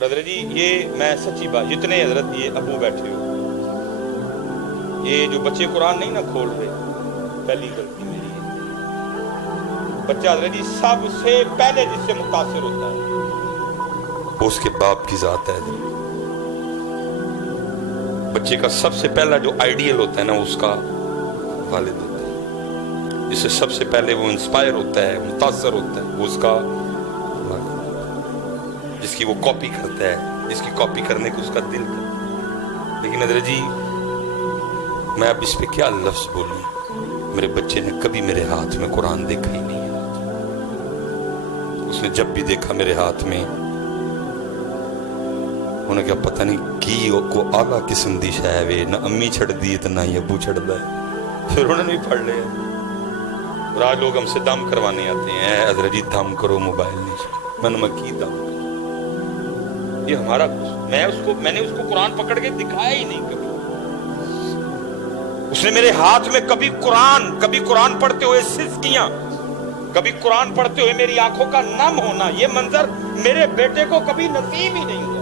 اور حضرت جی یہ میں سچی بات، جتنے حضرت یہ ابو بیٹھے ہو، یہ جو بچے قرآن نہیں نہ کھول رہے، پہلی غلطی میری ہے۔ بچہ حضرت جی سب سے پہلے جس سے متاثر ہوتا ہے وہ اس کے باپ کی ذات ہے حضرت۔ بچے کا سب سے پہلا جو آئیڈیل ہوتا ہے نا اس کا والد ہوتا ہے، جس سے سب سے پہلے وہ انسپائر ہوتا ہے، متاثر ہوتا ہے، وہ اس کا والد، جس کی وہ کاپی کرتا ہے، جس کی کاپی کرنے کو اس کا دل کرتا ہے۔ لیکن حضرت جی میں اب اس پہ کیا لفظ بولوں، میرے بچے نے کبھی میرے ہاتھ میں قرآن دیکھا ہی نہیں ہے۔ اس نے جب بھی دیکھا میرے ہاتھ میں، انہیں کیا پتہ نہیں کی کو آگا قسم دی شاید وے، نہ امی چھڑ دی نہ ہی ابو چھڑ دا ہے، پھر انہوں نے بھی پڑھ لیا۔ اور آج لوگ ہم سے دم کروانے آتے ہیں، اے حضرت جی دم کرو موبائل نہیں، میں کی دم کرو، یہ ہمارا میں نے اس کو قرآن پکڑ کے دکھایا ہی نہیں کبھی۔ اس نے میرے ہاتھ میں کبھی قرآن پڑھتے ہوئے سسکیاں، کبھی قرآن پڑھتے ہوئے میری آنکھوں کا نم ہونا، یہ منظر میرے بیٹے کو کبھی نصیب ہی نہیں ہوا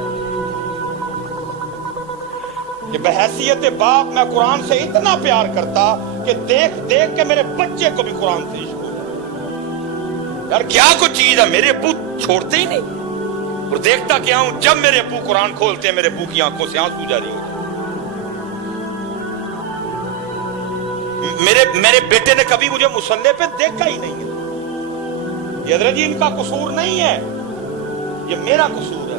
کہ بحیثیت باپ میں قرآن سے اتنا پیار کرتا کہ دیکھ دیکھ کے میرے بچے کو بھی قرآن سے عشق ہو جائے۔ یار کیا کوئی چیز ہے، میرے ابو چھوڑتے ہی نہیں، اور دیکھتا کیا ہوں جب میرے ابو قرآن کھولتے ہیں میرے ابو کی آنکھوں سے آنسو جاری ہو جائے۔ میرے بیٹے نے کبھی مجھے مصلی پہ دیکھا ہی نہیں ہے۔ یہ حضرت جی ان کا قصور نہیں ہے، یہ میرا قصور ہے۔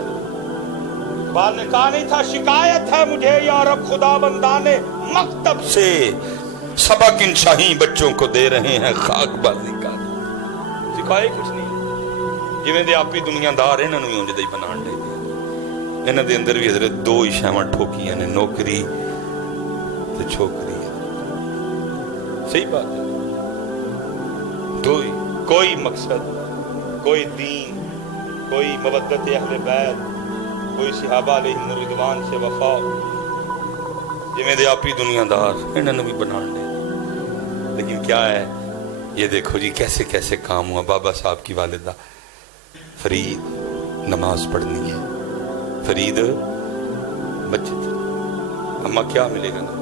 اقبال نے کہا نہیں تھا شکایت ہے مجھے یا رب خدا بندان مکتب سے، سبق ان شاہی بچوں کو دے رہے ہیں خاک بازی کا۔ سکھائے کچھ نہیں، جویں دے آپ ہی دنیا دار انہوں نے انجے دے بنان لے دیا۔ انہوں دے اندر بھی حضرت دو ہی شہمہ ٹھوکیاں نے، نوکری تے چھوکری۔ صحیح بات ہے، دو ہی، کوئی مقصد، کوئی دین، کوئی مودت اہل بیت، کوئی صحابہ علیہم الرضوان سے وفا، جویں دے آپ ہی دنیا دار انہوں نے بھی بنا لے۔ لیکن کیا ہے یہ دیکھو جی کیسے کیسے کام ہوا۔ بابا صاحب کی والدہ فرید نماز پڑھنی ہے، فرید بچے تھے، اماں کیا ملے گا نماز؟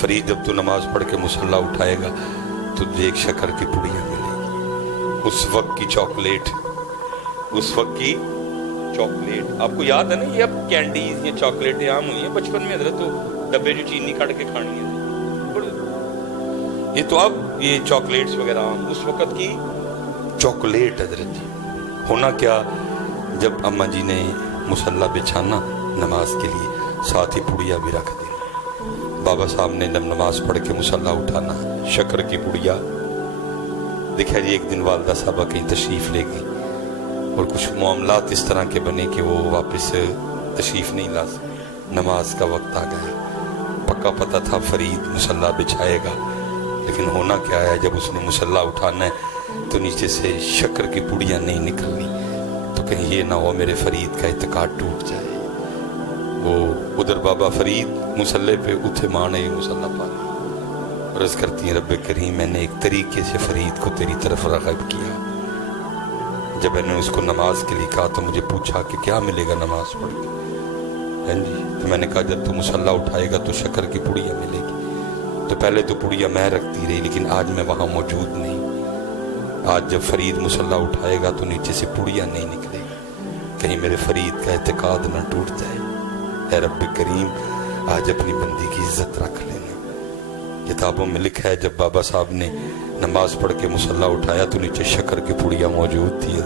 فرید جب تو نماز پڑھ کے مصلی اٹھائے گا تو ایک شکر کی پڑیاں ملے گی، اس وقت کی چاکلیٹ، اس وقت کی چاکلیٹ۔ آپ کو یاد ہے نا یہ اب کینڈیز یا چاکلیٹیں عام ہوئی ہیں، بچپن میں حضرت تو ڈبے جو چینی کاٹ کے کھانی ہے، یہ تو اب یہ چاکلیٹس وغیرہ عام، اس وقت کی چاکلیٹ حضرت جی۔ ہونا کیا جب اماں جی نے مصلی بچھانا نماز کے لیے، ساتھ ہی پڑیا بھی رکھ دی۔ بابا صاحب نے جب نماز پڑھ کے مصلی اٹھانا، شکر کی پڑیا دیکھا جی۔ ایک دن والدہ صاحبہ کہیں تشریف لے گئی اور کچھ معاملات اس طرح کے بنے کہ وہ واپس تشریف نہیں لا سکے، نماز کا وقت آ گیا۔ پکا پتہ تھا فرید مصلی بچھائے گا، لیکن ہونا کیا ہے جب اس نے مصلی اٹھانا ہے تو نیچے سے شکر کی پڑیاں نہیں نکلنی، تو کہیں یہ نہ ہو میرے فرید کا اعتقاد ٹوٹ جائے۔ وہ ادھر بابا فرید مصلی پہ اتھے مانے مصلی پا عرض کرتی ہیں رب کریم میں نے ایک طریقے سے فرید کو تیری طرف راغب کیا۔ جب میں نے اس کو نماز کے لیے کہا تو مجھے پوچھا کہ کیا ملے گا نماز پڑھ کے؟ جی تو میں نے کہا جب تو مصلی اٹھائے گا تو شکر کی پڑیاں ملے گی۔ تو پہلے تو پڑیاں میں رکھتی رہی، لیکن آج میں وہاں موجود نہیں۔ آج جب فرید مصلی اٹھائے گا تو نیچے سے پڑیاں نہیں نکلے گی، کہیں میرے فرید کا اعتقاد نہ ٹوٹ جائے۔ اے رب کریم آج اپنی بندی کی عزت رکھ لینا۔ کتابوں میں لکھا ہے جب بابا صاحب نے نماز پڑھ کے مصلی اٹھایا تو نیچے شکر کی پڑیاں موجود تھی۔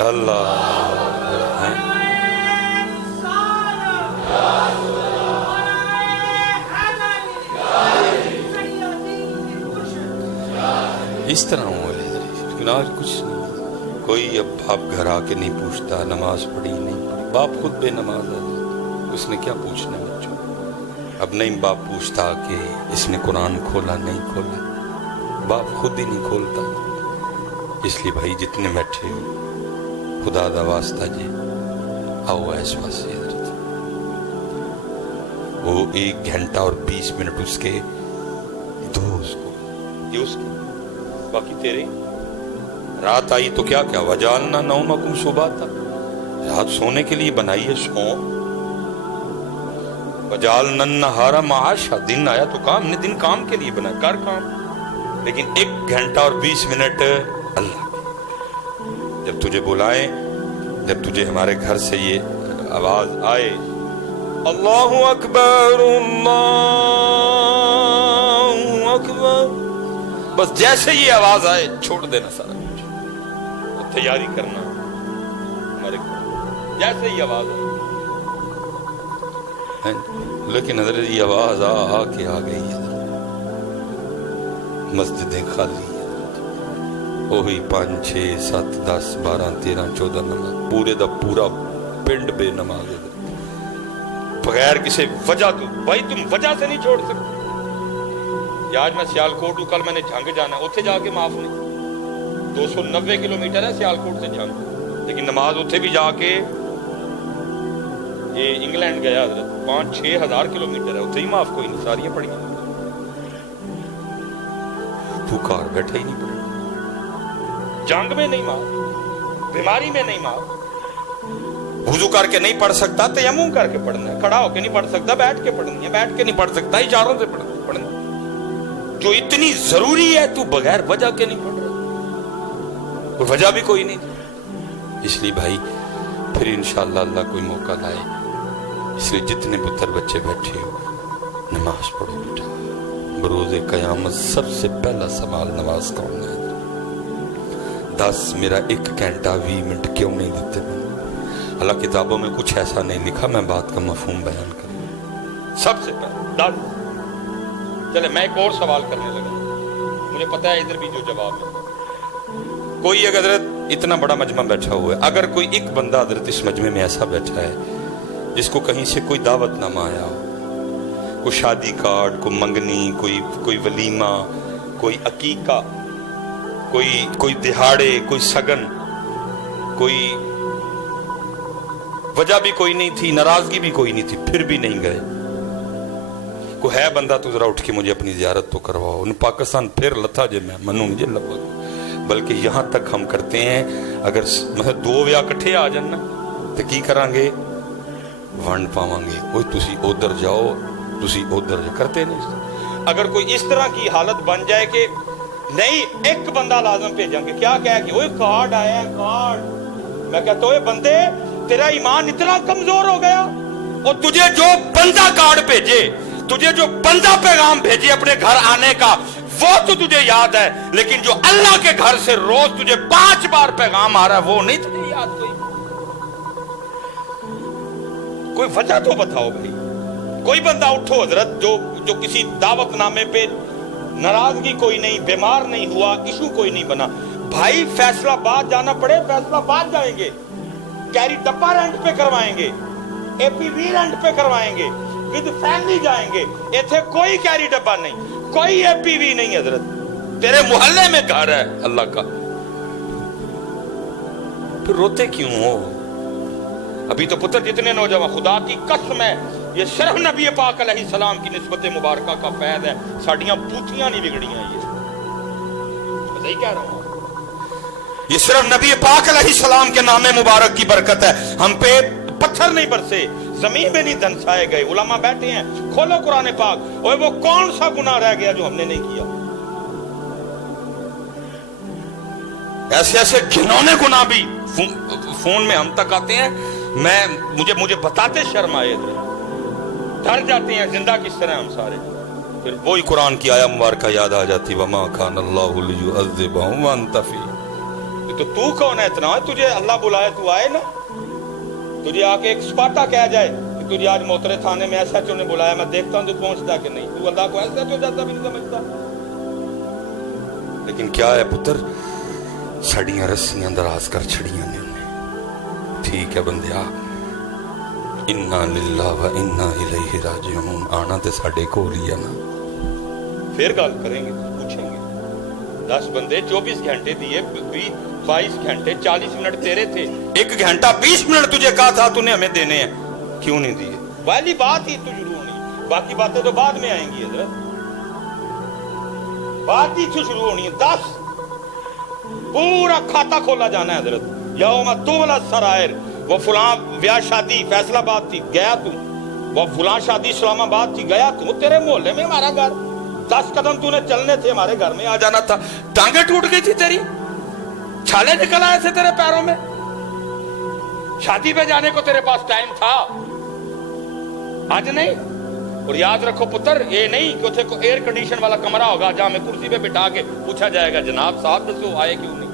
اللہ اس طرح ہوا ہے، لیکن آج کچھ نہیں۔ کوئی اب باپ گھر آ کے نہیں پوچھتا نماز پڑھی نہیں پڑھی، باپ خود بے نماز ہے، اس نے کیا پوچھنا بچوں۔ اب نہیں باپ پوچھتا کہ اس نے قرآن کھولا نہیں کھولا، باپ خود ہی نہیں کھولتا۔ اس لیے بھائی جتنے بیٹھے ہو خدا دا واسطہ جی آؤ اس پاس حضرت، وہ 1 گھنٹہ اور 20 منٹ اس کے دو، اس کو یہ اس کے باقی تیرے रात आई तो क्या क्या वजालना नौमकुम सुबाता, रात सोने के लिए बनाई है, सो। वजालना नहारा माशा, दिन आया तो काम, ने दिन काम के लिए बना, कर काम। लेकिन 1 घंटा और 20 मिनट अल्लाह, जब तुझे बुलाए, जब तुझे हमारे घर से ये आवाज आए, अल्लाहु अकबर अल्लाहु अकबर, बस जैसे ये आवाज आए छोड़ देना सारा कुछ, तो तैयारी करना हमारे घर, जैसे ही आवाज आए। लेकिन हजरत ये आवाज आके आ गई है, मस्जिदें खाली है, वही 5 6 7 10 12 13 14 नमाज, पूरे दा पूरा पिंड बेनमाज है, बगैर किसी वजह। तो भाई तुम वजह से नहीं छोड़ सकते। आज मैं सियालकोट हूं, कल मैंने झंग जाना, उथे जाके माफ नहीं, 290 किलोमीटर है सियालकोट से झंग, लेकिन नमाज उथे भी जाके, ये इंग्लैंड गया 5-6 हजार किलोमीटर है, उथे ही माफ कोई नहीं, सारियां पड़ी। तू कार बैठे ही नहीं पड़े, जंग में नहीं माफ, बीमारी में नहीं माफ, वुजू करके नहीं पढ़ सकता तयम्मुम करके पढ़ना है, खड़ा होके नहीं पढ़ सकता बैठ के पढ़नी है, बैठ के नहीं पढ़ सकता इशारों से पढ़ना, जो इतनी जरूरी है तू बगैर वजह के नहीं पढ़ रहा, और वजह भी कोई नहीं थी। इसलिए भाई फिर इंशाअल्लाह अल्लाह कोई मौका लाए, इसलिए जितने पुत्र बच्चे बैठे हो नमाज पढ़ो बेटा, बरोज़े क़यामत सबसे पहला सवाल नमाज का होना है। 10 मेरा 1 घंटा 20 मिनट क्यों नहीं देते? अल्लाह किताबों में कुछ ऐसा नहीं लिखा, मैं बात का मफहूम बयान करूं। सबसे पहले 10। चले मैं एक और सवाल करने लगा, मुझे पता है इधर भी जो जवाब है। कोई एक हजरत इतना बड़ा मजमा बैठा हुआ है, अगर कोई एक बंदा हजरत इस मजमे में ऐसा बैठा है जिसको कहीं से कोई दावतनामा आया हो, कोई शादी कार्ड, कोई मंगनी, कोई वलीमा, कोई अकीका, कोई दिहाड़े, कोई सगन, कोई वजह भी कोई नहीं थी, नाराजगी भी कोई नहीं थी, फिर भी नहीं गए, कोई है बंदा तो जरा उठ के मुझे अपनी जियारत तो करवाओ। उन पाकिस्तान फिर लथा जे मैं मनु मुझे लगा, बल्कि यहां तक हम करते हैं अगर मतलब 2 विआह इकट्ठे आ जान तो की करांगे, वंड पावांगे, ओए तुसी उधर जाओ, तुसी उधर जाओ, करते नहीं। अगर कोई इस तरह की हालत बन जाए कि नहीं एक बंदा लाजम भेजांगे, क्या कह के ओए कार्ड आया है कार्ड, मैं कहता हूं बंदे तेरा ईमान इतना कमजोर हो गया, और तुझे जो बंदा कार्ड भेजे, तुझे जो बंदा पैगाम भेजे अपने घर आने का, वो तो तुझे याद है, लेकिन जो अल्लाह के घर से रोज तुझे 5 बार पैगाम आ रहा है वो नहीं तुझे याद। कोई वजह तो बताओ भाई। कोई बंदा उठो हजरत जो किसी दावतनामे पे नाराजगी कोई नहीं, बीमार नहीं हुआ, इशू कोई नहीं बना, भाई फैसलाबाद जाना पड़े फैसलाबाद जाएंगे, कैरी डब्बा रेंट पे करवाएंगे, एपीवी रेंट पे करवाएंगे, विद फैमिली जाएंगे, इथे कोई कैरी डब्बा नहीं, कोई एपीवी नहीं हजरत, तेरे मोहल्ले में घर है अल्लाह का, फिर रोते क्यों हो? अभी तो पुत्र जितने नौजवान, खुदा की कसम है ये सिर्फ नबी पाक अलैहिस्सलाम की निस्बत मुबारका का फैज़ है, साड़ियां बूथियां नहीं बिगड़ियां, ये सही कह रहा हूं, ये सिर्फ नबी पाक अलैहिस्सलाम के नामे मुबारक की बरकत है, हम पे पत्थर नहीं बरसे, जमीन में नहीं धंसाए गए, उलमा बैठे हैं, खोलो कुरान पाक, और वो कौन सा गुनाह रह गया जो हमने नहीं किया? ऐसे ऐसे घिनौने गुनाह भी फोन में हम तक आते हैं, मुझे बताते शर्म आए, डर जाते हैं जिंदा किस तरह हम सारे। फिर वही कुरान की आया मुबारक याद आ जाती, वमा कान अल्लाहु लियुअज़्ज़िबहुम व अंत फीह। तो तू कौन है इतना, तुझे अल्लाह बुलाए तू आए ना, तुझे आके एक स्पाटा कह जाए कि तुझे आज मोहतरे थाने में एसएचओ ने बुलाया, मैं देखता हूं तू पहुंचता कि नहीं, तू अल्लाह को एसएचओ जैसा भी नहीं समझता। लेकिन क्या है पुत्र, सड़ियां रस्सियां दराज कर छड़ियां ने उन्हें। ठीक है बंदिया, इन्ना लिल्लाह व इन्ना इलैहि राजिऊन, आना ते साडे कोल ही है ना, फिर गल करेंगे, पूछेंगे। 10 बंदे 24 घंटे दिए, 22 घंटे 40 मिनट तेरे थे, 1 घंटा 20 मिनट तुझे कहा था तूने हमें देने हैं, क्यों नहीं दिए? पहली बात ही तो शुरू होनी, बाकी बातें तो बाद में आएंगी हजरत, बात ही तो शुरू होनी है। 10 पूरा खाता खोला जाना है हजरत, यौम तुबला सरायर। वो फलां ब्याह शादी फैसलाबाद थी, गया तू, वो फलां शादी इस्लामाबाद थी, गया तू, तेरे मोहल्ले में हमारा घर, 10 कदम तूने चलने थे हमारे घर में आ जाना था, टांगे टूट गई थी तेरी, छाले निकल आए थे तेरे पैरों में, शादी पे जाने को तेरे पास टाइम था, आज नहीं। और याद रखो पुत्र, ये नहीं कि उसे एयर कंडीशन वाला कमरा होगा जहां में कुर्सी पे बिठा के पूछा जाएगा जनाब साहब दसो आए क्यों नहीं।